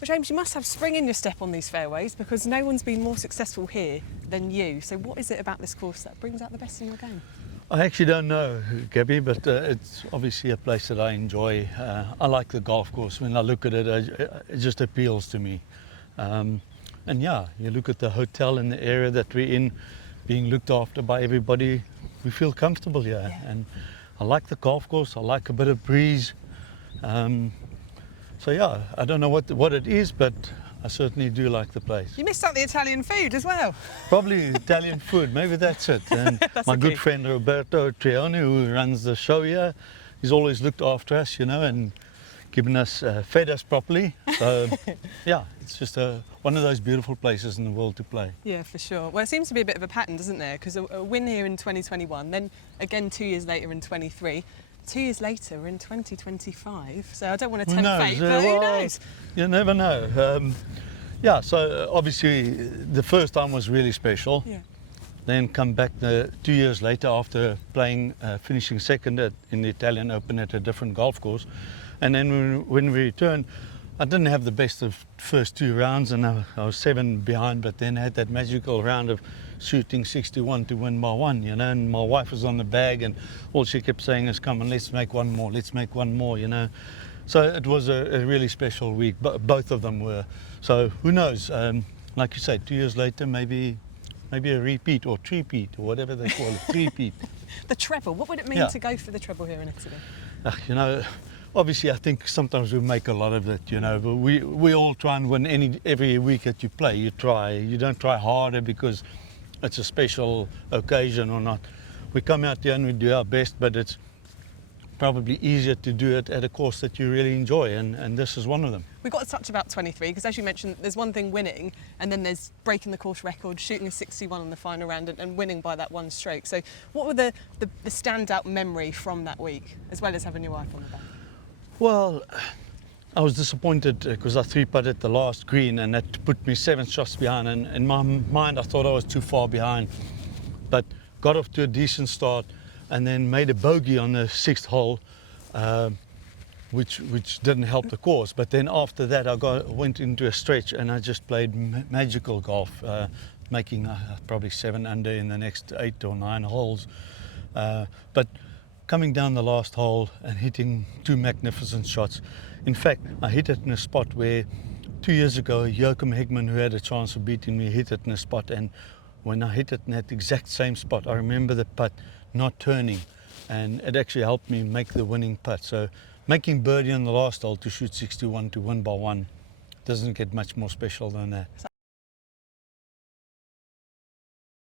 Well, James, you must have spring in your step on these fairways because no one's been more successful here than you. So what is it about this course that brings out the best in your game? I actually don't know, Gabby, but it's obviously a place that I enjoy. I like the golf course. When I look at it, it just appeals to me. And yeah, you look at the hotel in the area that we're in, being looked after by everybody. We feel comfortable here. Yeah. And I like the golf course. I like a bit of breeze. So yeah, I don't know what it is, but I certainly do like the place. You missed out the Italian food as well. Probably Italian food, maybe that's it. And That's my okay. good friend Roberto Trioni, who runs the show here, he's always looked after us, you know, and given us, fed us properly. So yeah, it's just one of those beautiful places in the world to play. Yeah, for sure. Well, it seems to be a bit of a pattern, doesn't there? Because a win here in 2021, then again 2 years later in 23. 2 years later, we're in 2025. So I don't want to tempt fate, but who knows? You never know. Yeah, so obviously the first time was really special. Yeah. Then come back 2 years later after playing, finishing second in the Italian Open at a different golf course. And then when we returned, I didn't have the best of first 2 rounds and I was 7 behind, but then I had that magical round of shooting 61 to win by 1, you know, and my wife was on the bag and all she kept saying is, come on, let's make one more, you know. So it was a really special week, but both of them were. So who knows, like you say, 2 years later, maybe a repeat or three-peat or whatever they call it, three-peat. The treble, what would it mean to go for the treble here in Italy? You know, obviously I think sometimes we make a lot of it, you know, but we all try and win every week that you play. You don't try harder because it's a special occasion or not. We come out here and we do our best, but it's probably easier to do it at a course that you really enjoy, and this is one of them. We've got to touch about 23 because, as you mentioned, there's one thing winning and then there's breaking the course record, shooting a 61 on the final round and winning by that one stroke. So what were the standout memory from that week, as well as having your wife on the back? Well, I was disappointed because I 3-putted the last green and that put me 7 shots behind, and in my mind I thought I was too far behind, but got off to a decent start and then made a bogey on the 6th hole, which didn't help the course. But then after that I went into a stretch and I just played magical golf, making probably 7 under in the next 8 or 9 holes. But coming down the last hole and hitting 2 magnificent shots. In fact, I hit it in a spot where 2 years ago Joachim Hegman, who had a chance of beating me, hit it in a spot, and when I hit it in that exact same spot, I remember the putt not turning, and it actually helped me make the winning putt. So making birdie on the last hole to shoot 61 to win by 1 doesn't get much more special than that. It's